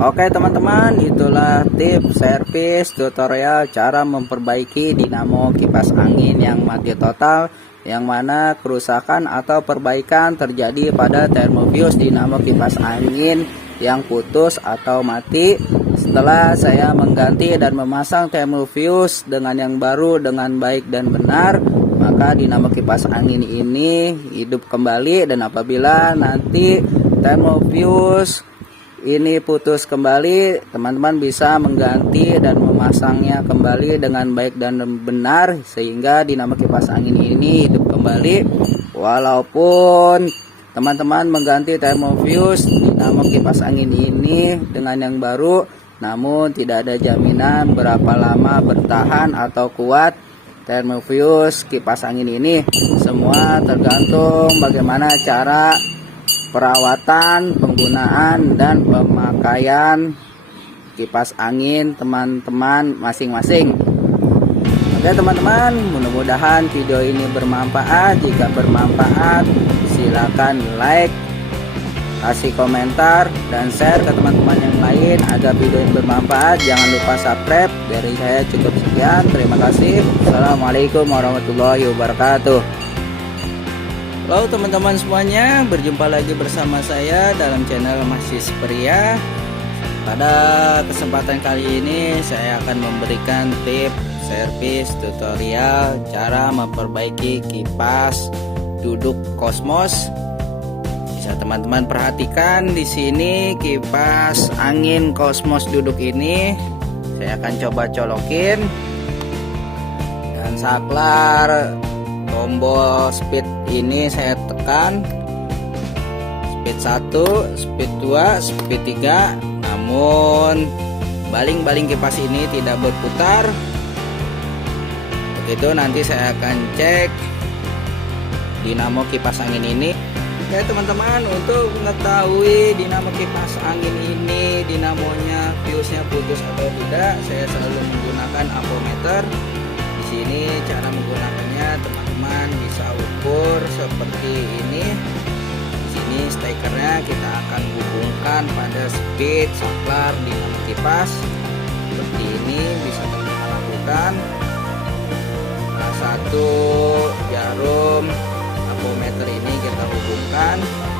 Oke teman-teman, itulah tips servis tutorial cara memperbaiki dinamo kipas angin yang mati total, yang mana kerusakan atau perbaikan terjadi pada termofuse dinamo kipas angin yang putus atau mati. Setelah saya mengganti dan memasang termofuse dengan yang baru dengan baik dan benar, maka dinamo kipas angin ini hidup kembali. Dan apabila nanti termofuse ini putus kembali, teman-teman bisa mengganti dan memasangnya kembali dengan baik dan benar, sehingga dinamo kipas angin ini hidup kembali. Walaupun teman-teman mengganti termofuse dinamo kipas angin ini dengan yang baru, namun tidak ada jaminan berapa lama bertahan atau kuat termofuse kipas angin ini. Semua tergantung bagaimana cara perawatan, penggunaan, dan pemakaian kipas angin teman-teman masing-masing. Oke teman-teman, mudah-mudahan video ini bermanfaat. Jika bermanfaat, silakan like, kasih komentar, dan share ke teman-teman yang lain agar video ini bermanfaat. Jangan lupa subscribe. Dari saya cukup sekian, terima kasih. Assalamualaikum warahmatullahi wabarakatuh. Halo teman-teman semuanya, berjumpa lagi bersama saya dalam channel Mahsis Pria. Pada kesempatan kali ini saya akan memberikan tips servis tutorial cara memperbaiki kipas duduk Cosmos. Bisa teman-teman perhatikan di sini kipas angin Cosmos duduk ini. Saya akan coba colokin dan saklar tombol speed ini saya tekan speed 1, speed 2, speed 3, namun baling-baling kipas ini tidak berputar. Untuk itu nanti saya akan cek dinamo kipas angin ini. Oke teman-teman, untuk mengetahui dinamo kipas angin ini dinamonya fuse-nya putus atau tidak, saya selalu menggunakan ampermeter. Di sini cara menggunakannya teman-teman bisa ukur seperti ini. Di sini stekernya kita akan hubungkan pada speed saklar dinamo kipas seperti ini. Bisa teman-teman lakukan. Nah, satu jarum ampermeter ini kita hubungkan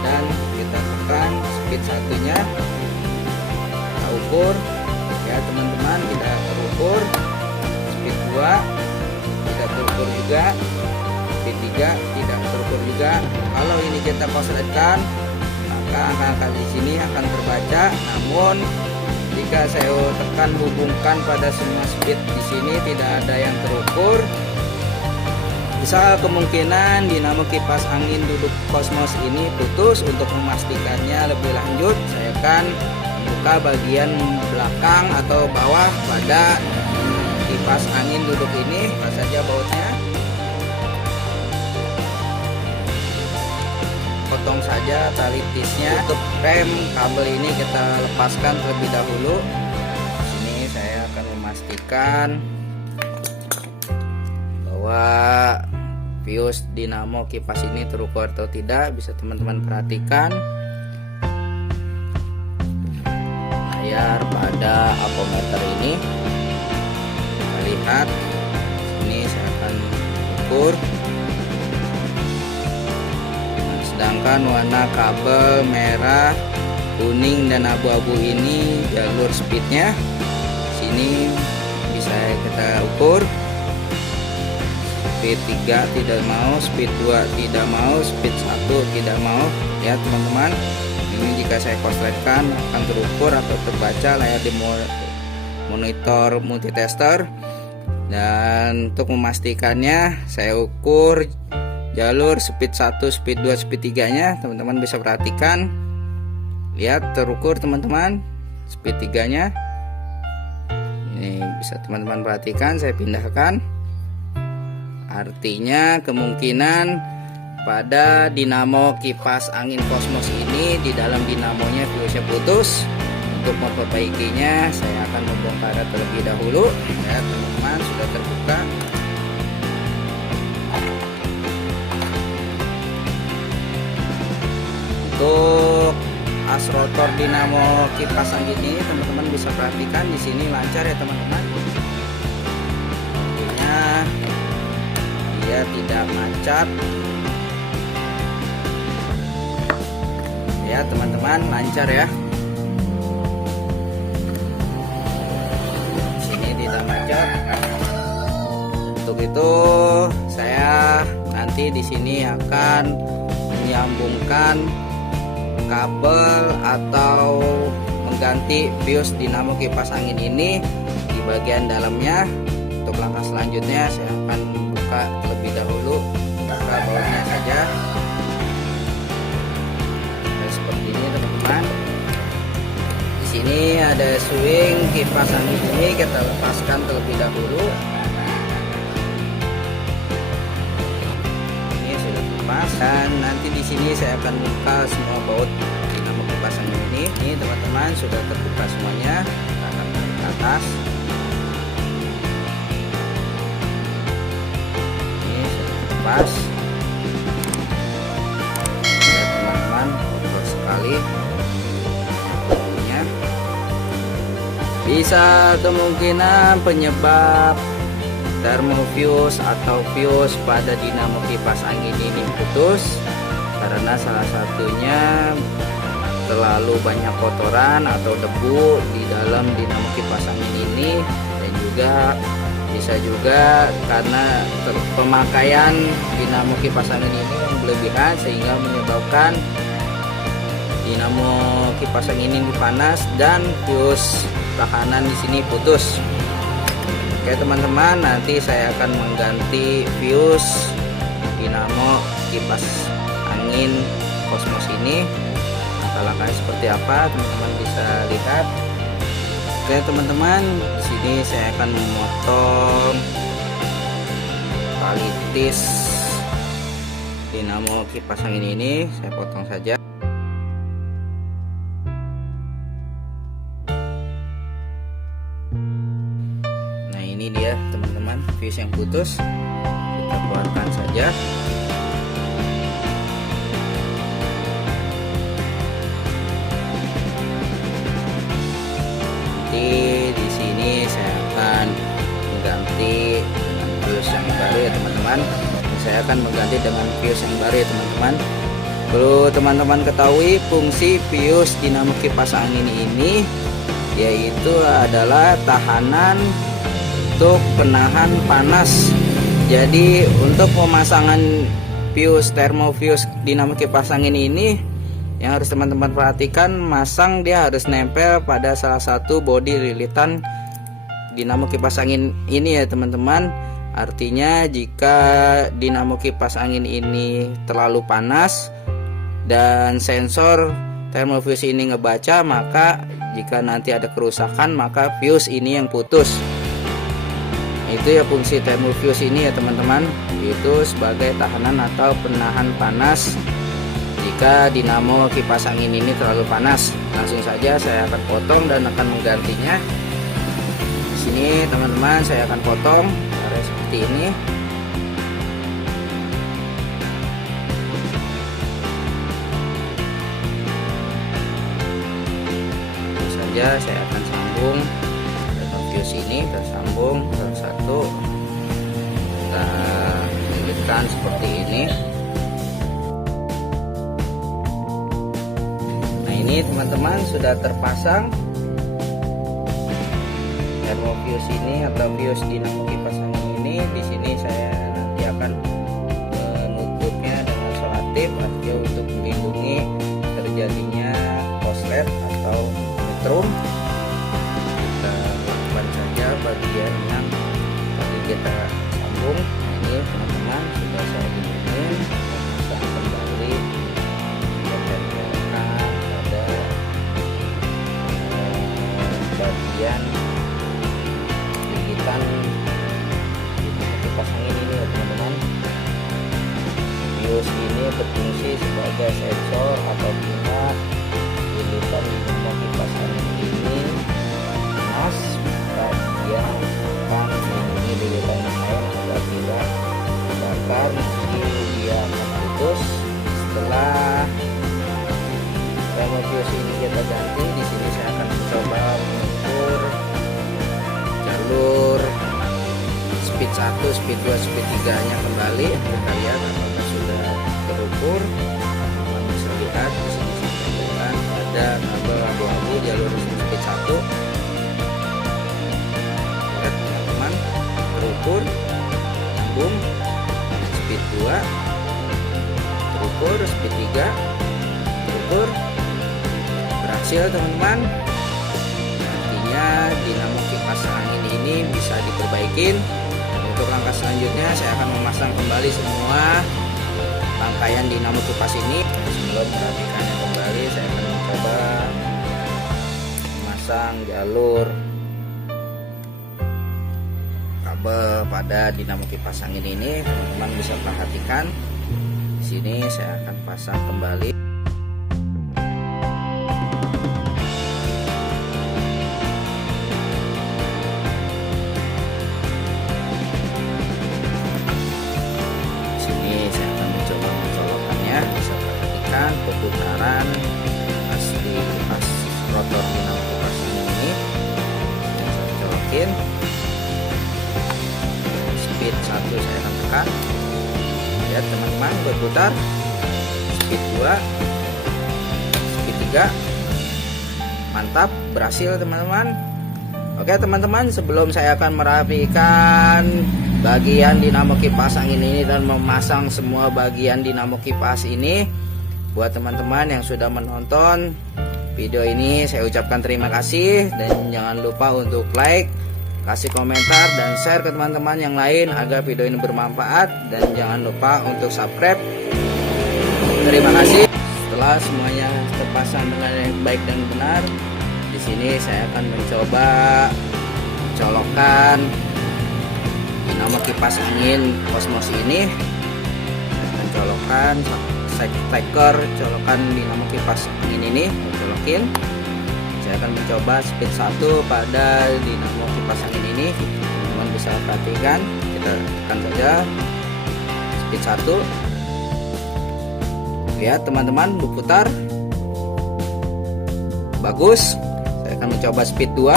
dan kita tekan speed satunya, kita ukur ya teman-teman. Kita terukur speed 2 tidak terukur juga, speed 3 tidak terukur juga. Kalau ini kita korsletkan, maka angka-angka di sini akan terbaca. Namun jika saya tekan hubungkan pada semua speed di sini tidak ada yang terukur, bisa kemungkinan dinamo kipas angin duduk Cosmos ini putus. Untuk memastikannya lebih lanjut, saya akan membuka bagian belakang atau bawah pada kipas angin duduk ini. Apa saja bautnya, potong saja tali tisnya. Untuk rem kabel ini kita lepaskan terlebih dahulu. Sini saya akan memastikan bahwa fuse dinamo kipas ini terukur atau tidak. Bisa teman-teman perhatikan layar pada ampermeter ini. Lihat ini saya akan ukur. Sedangkan warna kabel merah, kuning, dan abu-abu ini jalur speednya. Sini bisa kita ukur. Speed 3 tidak mau, speed 2 tidak mau, speed 1 tidak mau. Ya teman-teman, ini jika saya korsletkan akan terukur atau terbaca layar di monitor multitester. Dan untuk memastikannya saya ukur jalur speed 1, speed 2, speed 3 nya. Teman-teman bisa perhatikan, lihat terukur teman-teman speed 3 nya. Ini bisa teman-teman perhatikan, saya pindahkan. Artinya kemungkinan pada dinamo kipas angin Cosmos ini di dalam dinamonya fuse-nya putus. Untuk memperbaikinya saya akan membongkar terlebih dahulu. Ya teman-teman, sudah terbuka. Untuk as rotor dinamo kipas angin ini teman-teman bisa perhatikan di sini lancar ya teman-teman. Artinya dia tidak macet ya teman-teman, lancar ya. Sini tidak macet. Untuk itu saya nanti di sini akan menyambungkan kabel atau mengganti fuse dinamo kipas angin ini di bagian dalamnya. Untuk langkah selanjutnya saya akan buka terlebih dahulu kabelnya saja. Seperti ini teman-teman. Di sini ada swing kipas angin ini, kita lepaskan terlebih dahulu. Ini sudah lepas dan nanti di sini saya akan buka semua baut dinamo kipas angin ini. Ini teman-teman sudah terbuka semuanya. Kita akan tarik ke atas. Ini sudah lepas. Bisa kemungkinan penyebab termofuse atau fuse pada dinamo kipas angin ini putus karena salah satunya terlalu banyak kotoran atau debu di dalam dinamo kipas angin ini, dan juga bisa juga karena pemakaian dinamo kipas angin ini yang berlebihan sehingga menyebabkan dinamo kipas angin ini panas dan fuse tahanan di sini putus. Oke teman-teman, nanti saya akan mengganti fuse dinamo kipas angin Cosmos ini. Langkah-langkahnya seperti apa teman-teman bisa lihat. Oke teman-teman, di sini saya akan memotong tali tis dinamo kipas angin ini. Saya potong saja. Ini dia teman-teman fuse yang putus, kita keluarkan saja. Nanti di sini saya akan mengganti dengan fuse yang baru ya teman-teman. Saya akan mengganti dengan fuse yang baru ya teman-teman. Perlu teman-teman ketahui fungsi fuse dinamo kipas angin ini yaitu adalah tahanan untuk penahan panas. Jadi untuk pemasangan fuse termofuse dinamo kipas angin ini yang harus teman-teman perhatikan, masang dia harus nempel pada salah satu bodi lilitan dinamo kipas angin ini ya teman-teman. Artinya jika dinamo kipas angin ini terlalu panas dan sensor termofuse ini ngebaca, maka jika nanti ada kerusakan maka fuse ini yang putus. Itu ya fungsi termofuse ini ya teman-teman, itu sebagai tahanan atau penahan panas jika dinamo kipas angin ini terlalu panas. Langsung saja saya akan potong dan akan menggantinya. Di sini teman-teman saya akan potong area seperti ini. Langsung saja saya akan sambung fuse ini, tersambung satu, kita lilitkan seperti ini. Nah ini teman-teman sudah terpasang termofuse ini atau fuse dinamo kipas angin ini. Di sini saya nanti akan menutupnya dengan selotip artinya untuk melindungi terjadinya korslet atau metrum. Bagian yang tadi kita sambung, ini teman-teman sudah saya hubungin, saya kembali ditempelkan pada bagian lilitan kipas angin ini ya teman-teman. Fuse ini berfungsi sebagai sensor apabila lilitan kipas angin ini panas, dia akan melindungi lilitan yang lain agar tidak terbakar. Jadi dia putus setelah fuse ini kita ganti. Di sini saya akan mencoba mengukur jalur speed 1, speed 2, speed 3 nya kembali. Kita lihat apakah sudah terukur. Teman bisa lihat di sini saya tambahkan ada kabel abu-abu jalur speed 1. Lihat teman-teman, terukur, nyambung. Speed 2 terukur, speed 3 terukur, berhasil teman-teman. Nantinya dinamo kipas angin ini bisa diperbaikin. Untuk langkah selanjutnya saya akan memasang kembali semua rangkaian dinamo kipas ini. Sebelum merapikannya kembali, saya akan mencoba memasang jalur kabel pada dinamo kipas angin ini. Teman-teman bisa perhatikan. Di sini saya akan pasang kembali. Bisa perhatikan perputaran asli kipas rotor dinamo kipas angin ini. Saya colokin speed 1, saya akan tekan. Lihat teman-teman, berputar. Speed 2, speed 3, mantap, berhasil teman-teman. Oke teman-teman, sebelum saya akan merapikan bagian dinamo kipas angin ini dan memasang semua bagian dinamo kipas ini, buat teman-teman yang sudah menonton video ini saya ucapkan terima kasih, dan jangan lupa untuk like, kasih komentar, dan share ke teman-teman yang lain agar video ini bermanfaat, dan jangan lupa untuk subscribe. Terima kasih. Setelah semuanya terpasang dengan baik dan benar, di sini saya akan mencoba colokan dinamo kipas angin Cosmos ini. Saya akan colokan steker colokan dinamo kipas angin ini, colokin. Saya akan mencoba speed 1 pada dinamo kipas angin ini. Teman-teman bisa perhatikan, kita tekan saja speed 1. Lihat teman-teman, berputar bagus. Saya akan mencoba speed 2.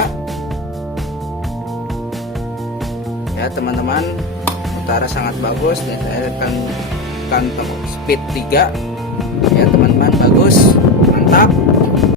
Ya teman-teman, utara sangat bagus, dan saya akan speed 3. Ya teman-teman, bagus, mantap.